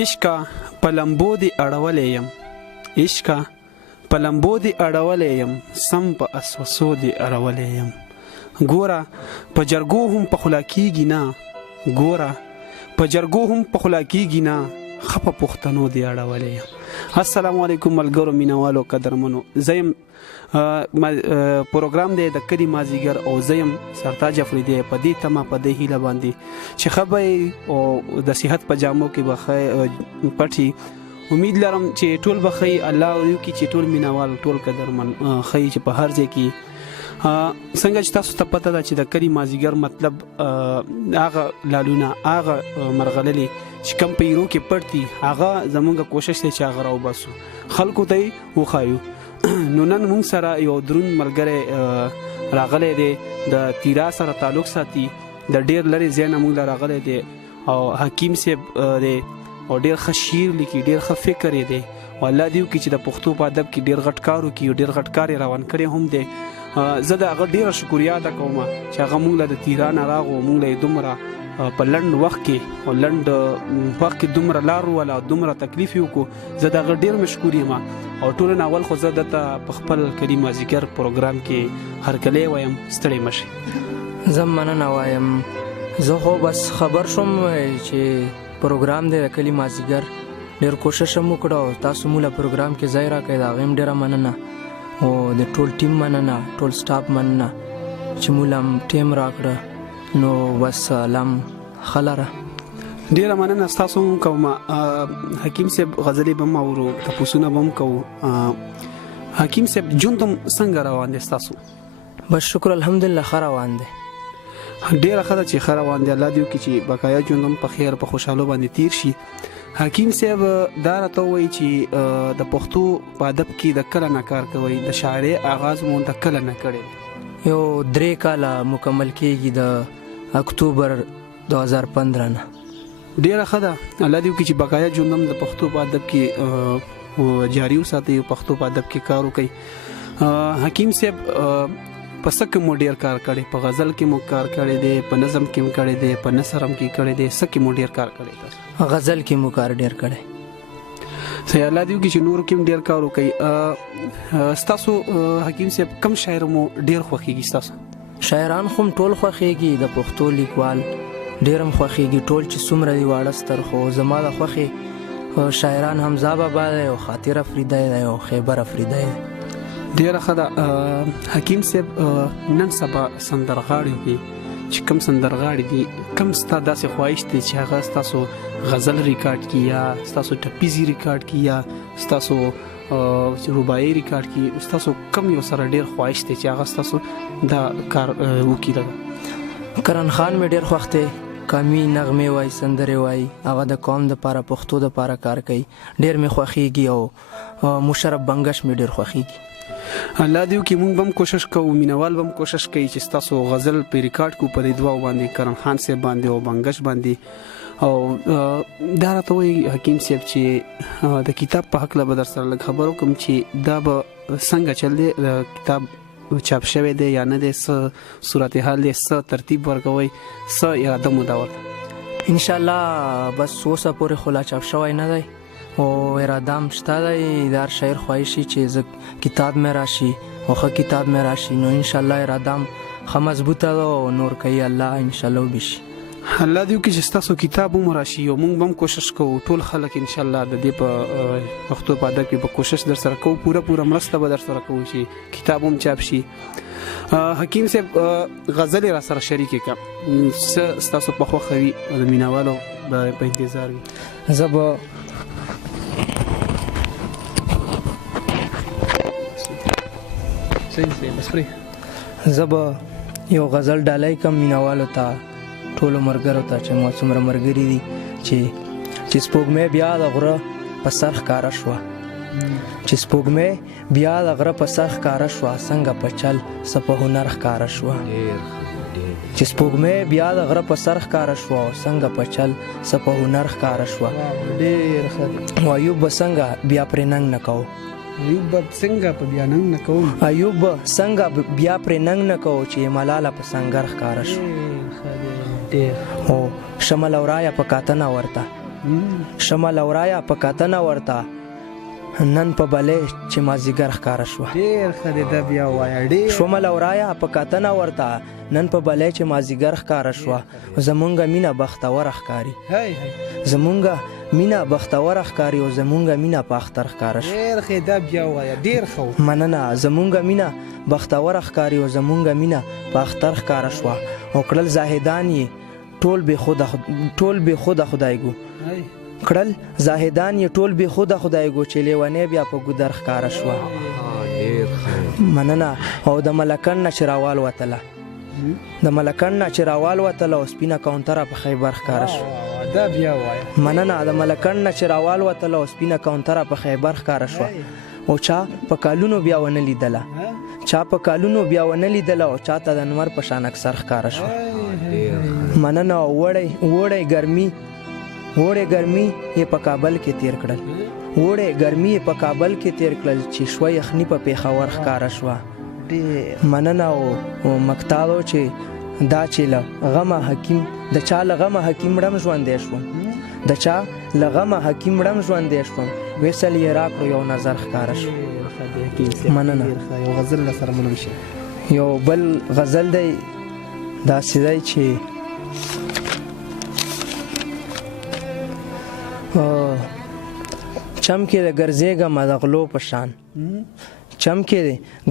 عشقه په لمبو دې اړولی یم، عشقه په لمبو دې اړولی یم، سم په اسوسو دې اړولی یم. ګوره په جرګو هم په خوله کېږي نه، ګوره په جرګو هم په خوله کېږي نه، ښه په پښتنو دې اړولی یم. السلام علیکم ملګرو مینوالو قدرمنو، زه یم پروګرام دی د کلي مازدیګر او زه یم سرتاج افریدی په دې تمه په دې هیله باندې چې ښه به او د صحت په جامو کې به پټي. امید لرم چې ټول به ښه الله وکړي چې ټول مینوال ټول قدرمن ښه چې په هر ځای کې څنګه چې تاسو ته پته ده چې د کلي مازدیګر مطلب هغه لالونه هغه مرغللې چې کم په ایرو کې پټ دي هغه زمونږ کوشش دی چې هغه راوباسو خلکو ته یې وښایو. نو نن موږ سره یو دروند ملګری راغلی دی د تیرا سره تعلق ساتي، د ډېر لرې ځای نه موږ له راغلی دی او حکیم صاحب دی او ډېر ښه شعر لیکي، ډېر ښه فکر یې دی او الله دې وکړي چې د پښتو په ادب کې ډېر غټ کار وکړي او ډېر غټ کار یې روان کړی هم دی. زه د هغه ډېره شکریا ادا کوم چې هغه موږ له د تیرا نه راغو، موږ له یې دومره په لنډ وخت کې او لنډ وخت کې دومره لار ووله او دومره تکلیف یې وکړو. زه د هغه ډېر مشکور یم او ټولو نه اول خو زه دته په خپل کلي مازدیګر پروګرام کې هرکلی وایم، ستړی مه شئ. زه مننه وایم، زه خو بس خبر شوم چې پروګرام دی د کلي مازدیګر، ډېر کوشش هم وکړه او تاسو مو له پروګرام کې ځای راکړی، د هغې هم ډېره مننه او د ټول ټیم مننه، ټول سټاف مننه چې مو له ټیم راکړه. نو بس سلام ښه لره. ډېره مننه ستاسو هم کوم. حکیم صاحب غزلې به هم اورو، تپوسونه به هم کوو. حکیم صاحب ژوند هم څنګه روان دی ستاسو؟ بس شکر الحمدلله ښه روان دی. ډېره ښه ده چې ښه روان دی، الله دې وکړي چې بقایا ژوند هم په خیر په خوشحالو باندې تیر شي. حکیم صاحب دا راته ووایي چې د پښتو په ادب کې د کله نه کار کوئ، د شاعرۍ آغاز مو د کله نه کړی؟ یو 3 کاله مکمل کېږي د اکتوبر 2015 نه. ډېره ښه ده، الله دې وکړي چې بقایا ژوند هم د پښتو په ادب کې جاري وساتئ او پښتو په ادب کې کار وکړئ. حکیم صاحب په څه کې مو ډېر کار کړی؟ په غزل کې مو کار کړی دی، په نظم کې مو کړی دی، په نثر هم کې کړی دی، څه کې مو ډېر کار کړی دی؟ غزل کې مو کار ډېر کړی. صحیح، الله دې وکړي چې نورو کې هم ډېر کار وکړئ. ستاسو حکیم صاحب کوم شاعر مو ډېر خوښېږي ستاسو؟ شاعران خو ټول خوښېږي، د پښتو لیکوال ډېر هم خوښېږي، ټول چې څومره دي واړه ستر، خو زما د خوښې شاعران حمزه بابا دی او خاطر افریدی دی او خیبر افریدی دی. ډېره ښه ده. حکیم صاحب نن سبا سندرغاړي کې چې کوم سندرغاړي دي، کوم ستا داسې خواهش دی چې هغه ستاسو غزل ریکارډ کړي یا ستاسو ټپیزي ریکارډ کړي یا ستاسو رباعي ریکارډ کړي، ستاسو کوم یو سره ډېر خواهش دی چې هغه ستاسو دا کار وکړي؟ کرن خان مې ډېر خوښ دی، قامي نغمې وایي، سندرې وایي، هغه د قوم دپاره پښتو دپاره کار کوي، ډېر مې خوښېږي. او مشرف بنګش مې ډېر خوښېږي. الله دې وکړي موږ به هم کوشش کوو، مینوال به هم کوشش کوي چې ستاسو غزل په ریکارډ کو په دې دوه باندې، کرن خان صاحب باندې او بنګش باندې. او دا راته وایي حکیم صاحب چې د کتاب په هکله به در سره لږ خبر وکړم چې دا به څنګه چل دی، د کتاب چاپ شوی دی یا نه دی، څه صورتحال دی، څه ترتیب ورکوئ، څه اراده مو دا ورته؟ انشاءالله بس اوسه پورې خو لا چاپ شوی نه دی او اراده هم شته دی، د هر شاعر خواهشي چې زه کتاب مې راشي او ښه کتاب مې راشي، نو انشاءالله اراده هم ښه مضبوطه ده او نور کوي الله انشاءالله وبشي. الله دې وکړي چې ستاسو کتاب هم راشي او موږ به هم کوشش کوو، ټول خلک انشاءالله د دې په پښتو په ادب کې به کوشش در سره کوو، پوره مرسته به در سره کوو چې کتاب هم چاپ شي. حکیم صاحب غزلې را سره شریکې کړه، څه ستاسو په خوښه وي د مینوالو په انتظار وي؟ زه به یو غزل ډالۍ کم مینوالو ته، ټولو ملګرو ته چې مو څومره ملګري دي، چې سپوږمۍ بیا د غره په سر ښکاره شوه، چې سپوږمۍ بیا د غره په سر ښکاره شوه، څنګه په چل څه په هنر ښکاره شوه، چې سپوږمۍ بیا د غره په سر ښکاره شوه، څنګه په چل څه په هنر ښکاره شوه، او ایوب به څنګه بیا پرې ننګ نه کوو، ایوب څنګه په بیا ننګ نه کوو، ایوب څنګه بیا پرې ننګ نه کوو چې ملاله په سنګر ښکاره شو. او شمل اورایا په کاتنه ورته شمل اورایا په کاتنه ورته نن په بلې چې مازیګر ښکاره شوه ډېر ښه دی دا بیا ووایه ډېر شمل اورایا په کاتنه ورته نن په بلې چې مازیګر ښکاره شوه زمونږ مینه بختوره ښکاري زمونږ مینه بختوره ښکاري او زمونږ مینه په اختر ښکاره شوه ډېر ښه دا بیا ووایه ډېر ښه مننه زمونږ مینه بختوره ښکاري او زمونږ مینه په اختر ښکاره شوه او کړل زاهدان یې ټول بې خوده خدایګو کړل زاهدان یې ټول بې خوده خدایګو چې لیونی بیا په ګودر ښکاره شوه مننه او د ملکن نه چې راوالوتله د ملکن نه چې راوالوتله او سپینه کاونتره په خیبر ښکاره شوه دا بیا ووایه مننه د ملکن نه چې راوالوتله او سپینه کاونتره په خیبر ښکاره شوه او چا په کالونو بیا ونه لیدله چا په کالونو بیا ونه لیدله او چا ته د نمر په شان اکثر ښکاره شوه مننه او وړی ګرمي یې په کابل کې تیر کړل وړی ګرمي یې په کابل کې تیر کړل چې شوه یخني په پېښور ښکاره شوه مننه او مقتالو چې دا چې له غمه حکیم د چا له غمه حکیم ړم ژوندی شوم د چا له غمه حکیم ړم ژوندی شوم ویسل یې راکړو یو نظر ښکاره شو مننه یو غزل له سره منم شي یو بل غزل دی داسې دی چې چم کې د ګرځېږمه د غلو په شان چم کې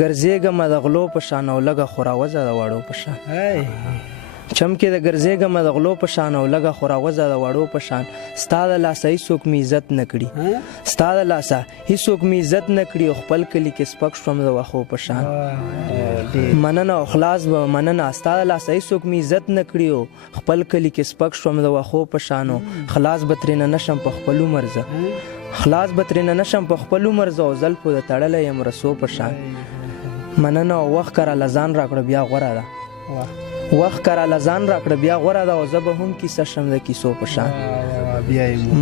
ګرځېږمه د غلو په شان او لږه خو راوځه د وړو په شان چم کې د ګرځېږمه د غلو په شان او لږه خو راوځه د وړو په شان ستا د لاسه هېڅوک مې عزت نه کړي ستا د لاسه هېڅوک مې عزت نه کړي او خپل کلي کې سپک شوم د وښو په شان مننه او خلاص به مننه ستا د لاسه هېڅوک مې عزت نه کړي او خپل کلي کې سپک شوم د وښو په شان او خلاص به ترېنه نشم په خپل عمر زه خلاص به ترېنه نشم په خپل عمر زه او زلفو د تړلی یم رسو په شان مننه او وخت کره له ځان راکړه بیا غوره ده وخت کره له ځان راکړه بیا غوره ده او زه به هم کیسه شم د کیسو په شان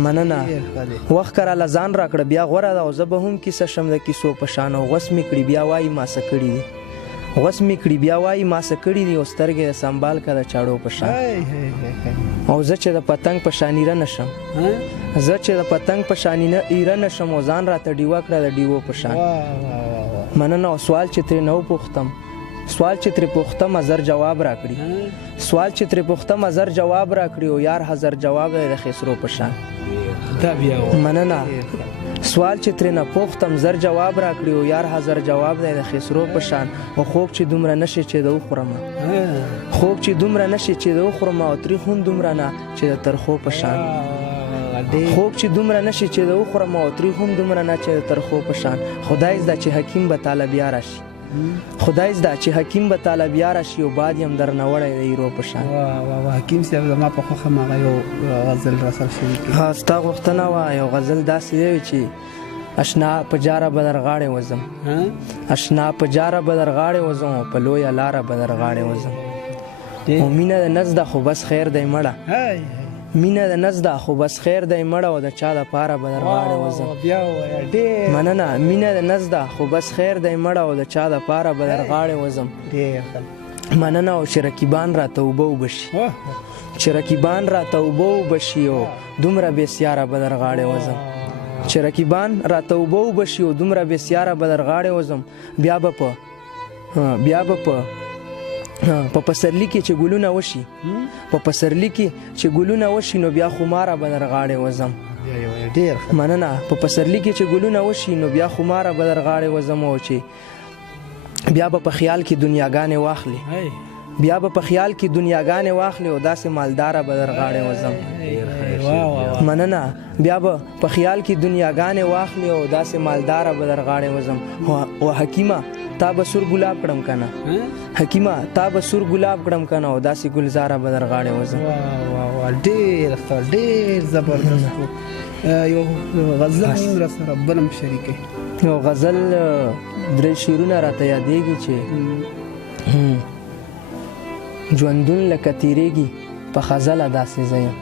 مننه وخت کره له ځان راکړه بیا غوره ده او زه به هم کیسه شم د کیسو په شان او غوس مې کړي بیا وایي ما څه کړي دي غوس مې کړي بیا وایي ما څه کړي دي او سترګې د سنبال که د چاړو په شان او زه چې د پتنګ په شان ایره نشم زه چې د پتنګ په شان ایره نشم او ځان راته ډیوه کړه د ډیوو په شان مننه او سوال چې ترې نه وپوښتم سوال چې ترې پوښتم زر جواب راکړي سوال چې ترې پوښتم زر جواب راکړي او یار هزار جواب دی د خسرو په شان مننه سوال چې ترې نه پوښتم زر جواب راکړي او یار هزار جواب دی د خسرو په شان او خوب چې دومره نشي چې د وخورمه خوب چې دومره نشي چې د وخورمه او تریخ هم دومره نه چې د ترخو په شان خوب چې دومره نشي چې د وخورمه او تریخ هم دومره نه چې د ترخو په شان خدای زده چې حکیم به تاله بیا راشي خدای زده چې حکیم به تاله بیا راشي او باد یم درنه وړی د ایرو په شان حکیم صاحب زما په خوښه هغه یو غزل راسره شوي ها ستا غوښتنه وه یو غزل داسې دی چې اشنا په جاره به در غاړې وځم اشنا په جاره به در غاړې وځم او په لویه لاره به در غاړې وځم او مینه د نز ده خو بس خیر دی مړه مینه د نز ده خو بس خیر دی مړه او د چا دپاره به در غاړې وځم مننه مینه د نز ده خو بس خیر دی مړه او د چا دپاره به در غاړې وځم مننه او چې رقیبان راته اوبه اوبه شي چې رقیبان راته اوبه اوبه شي او دومره بېسیاره به در غاړې وځم چې رقیبان راته اوبه اوبه شي او دومره بېسیاره به در غاړې وځم بیا به په پسرلی کې چې ګلونه وشي په پسرلی کې چې ګلونه وشي نو بیا خماره به در غاړې وځم مننه په پسرلی کې چې ګلونه وشي نو بیا خماره به در غاړې وځم او چې بیا به په خیال کې دنیاګانې واخلي بیا به په خیال کې دنیاګانې واخلي او داسې مالداره به در غاړې وځم مننه بیا به په خیال کې دنیاګانې واخلي او داسې مالداره به در غاړې وځم او حکیمه تا به سور ګلاب کړم کنه حکیمه تا به سور ګلاب کړم کنه او داسې ګلزاره به در غاړې وځم ډېر ښه ډېر زبردست یو غزل نیم را سره بلم شریکوي یو غزل درې شعرونه راته یادېږي چې ژوندون لکه تیریږي په خزله داسې زه یم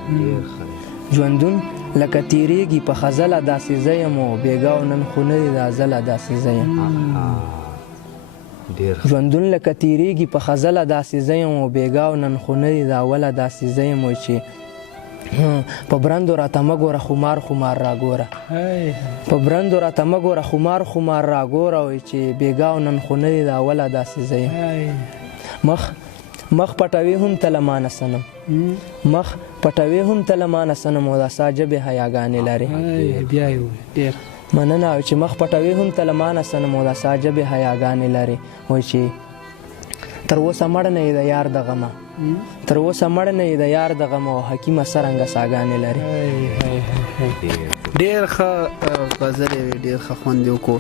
ژوندون لکه تیریږي په خزله داسې زه یم او بېګا او نن خو نه دی د ازله داسې زه یم ژوندون لکه تیریږي په خزله داسې زه یم او بېګا او نن خو نه دی د اوله داسې زه یم چې په برندو راته مه ګوره خمار خمار را ګوره په برندو راته مه ګوره خمار خمار را ګوره وایي چې بېګا نن خو نه دی د اوله داسې زه یم مخ پټوي هم ته له مانه سنم مخ پټوي هم ته له مانه سنم او دا ستا ژبې حیاګانې لرې مننه چې مخ پټوي هم ته له مانه سنم او دا ستا ژبې حیاګانې لرې وایي چې تر اوسه مړ نه یې د یار د غمه تر اوسه مړ نه یې د یار د غمه او حکیمه څرنګه ساګانې لري. ډېر ښه غزلې وې، ډېر ښه خوند یې وکړو.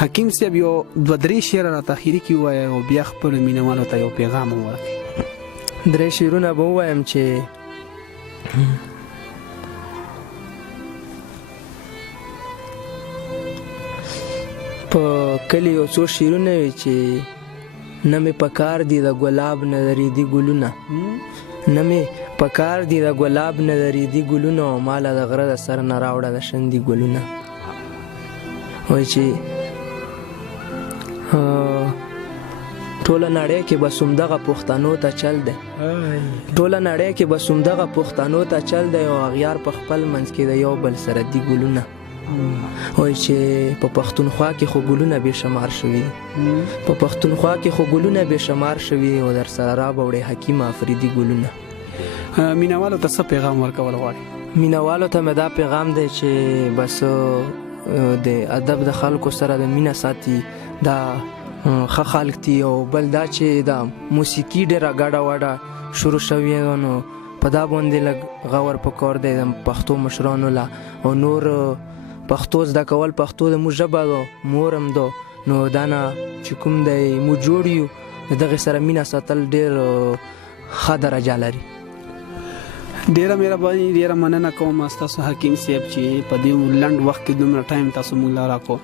حکیم صاحب یو 2-3 شعر راته اخري کې ووایه او بیا خپلو مینهوالو ته یو پیغام هم ورکړئ. 3 شعرونه به ووایم چې په کلي یو څو شعرونه وي چې نه مې پکار دي د ګلاب نه درېدي ګلونه نه مې پکار دي د ګلاب نه درېدي ګلونه او ماله د غره د سر نه راوړه د شندي ګلونه. وایي چې ټوله نړۍ کې بس همدغه پښتنو ته چل دی ټوله نړۍ کې بس همدغه پښتنو ته چل دی او اغیار په خپل منځ کې د یو بل سره دي ګلونه. وایي چې په پښتونخوا کې خو ګلونه بې شمار شوي په پښتونخوا کې خو ګلونه بې شمار شوي او در سره راوړې حکیم افریدي ګلونه. مینهوالو ته څه پیغام ورکول غواړې؟ مینهوالو ته مې دا پیغام دی چې بس د ادب د خلکو سره د مینه ساتي، دا ښه خلک دي. او بل دا چې دا موسیقي ډېره ګډه وډه شروع شوې ده نو په دا باندې لږ غور پکار دی د پښتو مشرانو له او نور پښتو زده کول. پښتو د موږ ژبه ده، مور هم ده، نو دا نه چې کوم دی موږ جوړ یو د دغې سره مینه ساتل ډېر ښه درجه لري. ډیره مهرباني، ډیره مننه کوم تاسو حکیم صاحب چې په دې لنډ وخت کې دومره ټایم تاسو موږ لا راکو.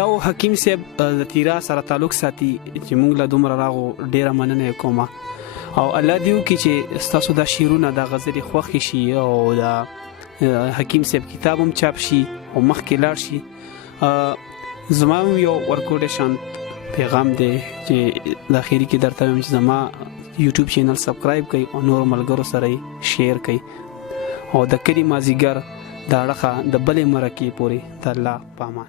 دا حکیم صاحب د تیرا سره تعلق ساتي چې موږ لا دومره راغو، ډیره مننه کوم او الله دې وکړي چې تاسو دا شعرونه د غزلې خوښ شي او دا حکیم صاحب کتاب هم چاپ شي او مخکې لاړ شي. زما یو ورکوډ شانت پیغام دی چې د اخیری کې درته وایم چې زما یوټیوب چینل سبسکرایب کړئ او نور ملګرو سره شیر کړئ او د کلی مازیګر د اړخه د بلې مرکې پورې د الله پامان.